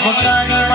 I'm a kind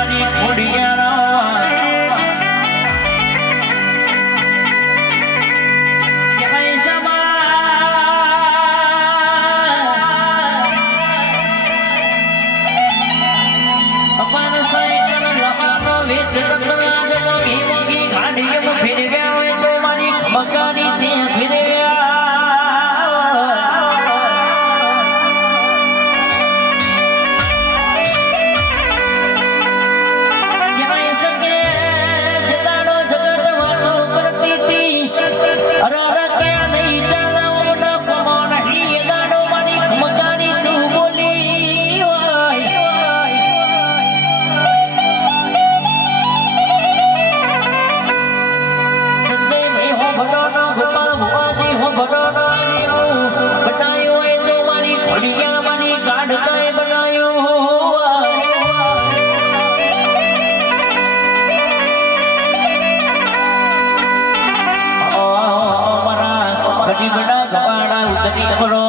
করো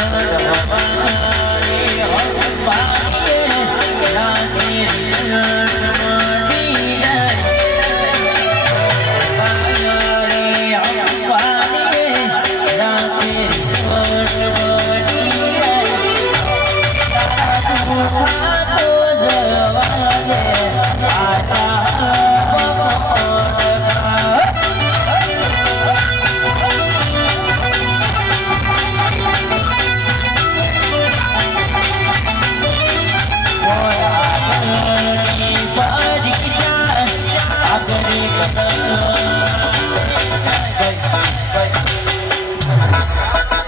કરો પરીક્ષા Bye.